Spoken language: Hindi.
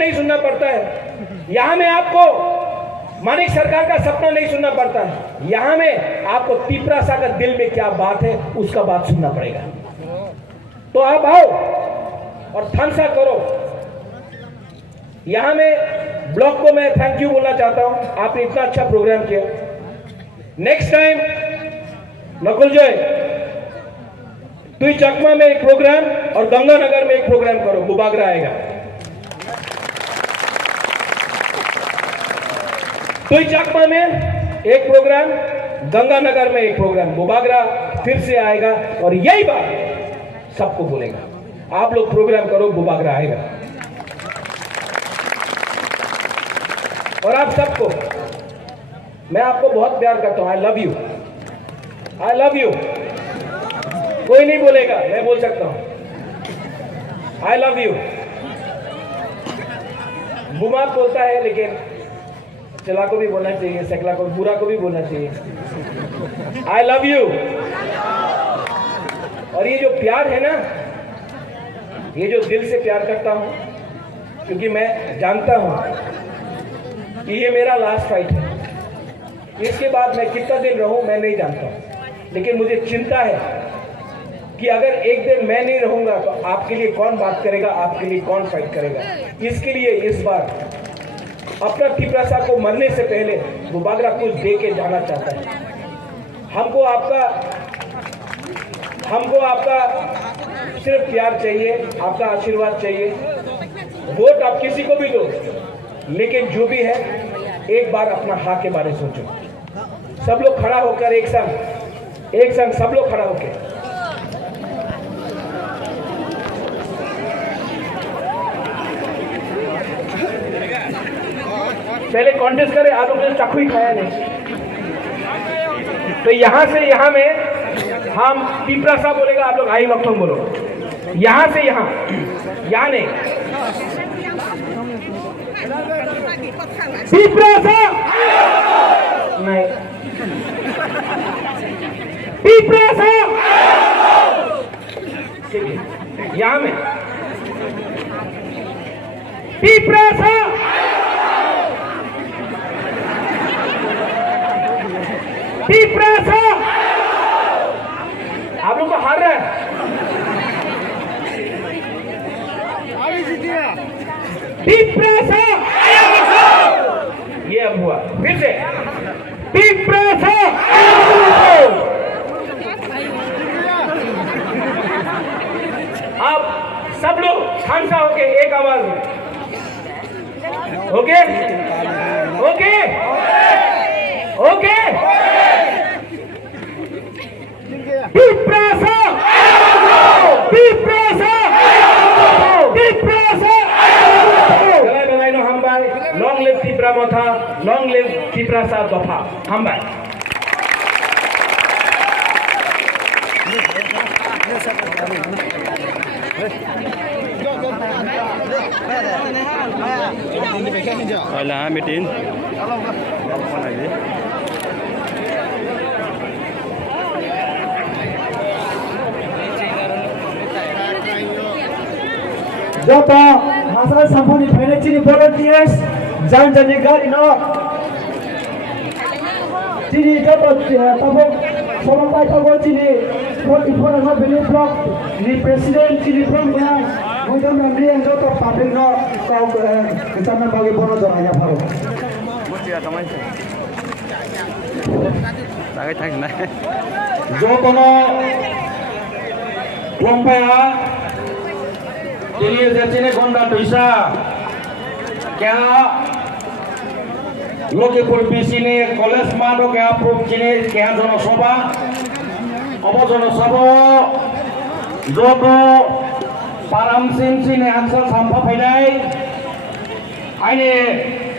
नहीं सुनना पड़ता है। यहाँ में आपको मानिक सरकार का सपना नहीं सुनना पड़ता है। यहाँ में आपको तिपरासा का दिल में क्या बात है उसका बात सुनना पड़ेगा। तो आप आओ और थानसा करो। यहाँ में ब्लॉक को मैं थैंक यू बोलना चाहता हूँ, आपने इतना अच्छा प्रोग्राम किया। नेक्स्ट टाइम नकुल जय तुई चकमा में एक प्रोग्राम और गंगानगर में एक प्रोग्राम करो, बुबागरा आएगा। तुई चकमा में एक प्रोग्राम, गंगानगर में एक प्रोग्राम, बुबागरा फिर से आएगा और यही बात सबको बोलेगा। आप लोग प्रोग्राम करो, बुबागरा आएगा। और आप सबको मैं आपको बहुत प्यार करता हूं। I love you, I love you. कोई नहीं बोलेगा, मैं बोल सकता हूं आई लव यू। बुमा बोलता है लेकिन चला को भी बोलना चाहिए, सकला को, बुरा को भी बोलना चाहिए। I love you. और ये जो प्यार है ना, ये जो दिल से प्यार करता हूं, क्योंकि मैं जानता हूं कि ये मेरा लास्ट फाइट है। इसके बाद मैं कितना दिन रहूं मैं नहीं जानता, लेकिन मुझे चिंता है कि अगर एक दिन मैं नहीं रहूंगा तो आपके लिए कौन बात करेगा, आपके लिए कौन फाइट करेगा। इसके लिए इस बार अपना तिपरासा को मरने से पहले बुबागरा कुछ दे के जाना चाहता है। हमको आपका सिर्फ प्यार चाहिए, आपका आशीर्वाद चाहिए। वोट आप किसी को भी दो, लेकिन जो भी है एक बार अपना हाँ के बारे सोचो। सब लोग खड़ा होकर एक संग सब लोग खड़ा होकर पहले कॉन्टेस्ट करें। आप लोग चाकू ही खाया नहीं, तो यहां से यहां में हम तिपरासा बोलेगा, आप लोग आई वक्तों बोलो। यहां से यहां नहीं, तिपरासा नहीं, तिपरासा। ठीक है, यहां में तिपरासा, तिपरासा। आप लोग को हार रहा है। तिपरासा, ये अब हुआ फिर से। तिपरासा, अब सब लोग खानसा होके एक आवाज में। Okay okay okay. Tiprasa, Tiprasa, Tiprasa. गलाय गलाय नो हमबाय, लॉन्ग लिव तिपरा मथा, लॉन्ग लिव तिपरासा दफा हमबाय। Là meeting. Jota Hasan Sampuni Penechini volunteers Jan Janigar ino Chini Jota Tabo Somapai Tabo Chini Ifona no Bini Block ni President Chini from ya Mujam Namri and Jota Public no Kau Kecana Bagi Bono Doraya Paro Tagai thang na. Jota no Lompaya Ini jadinya gonda dosa. Kaya loke purpisi ni college mado kaya proof kini kaya jono soba, apa jono sobo, jodo param sim sini hansel sampah pedai, ini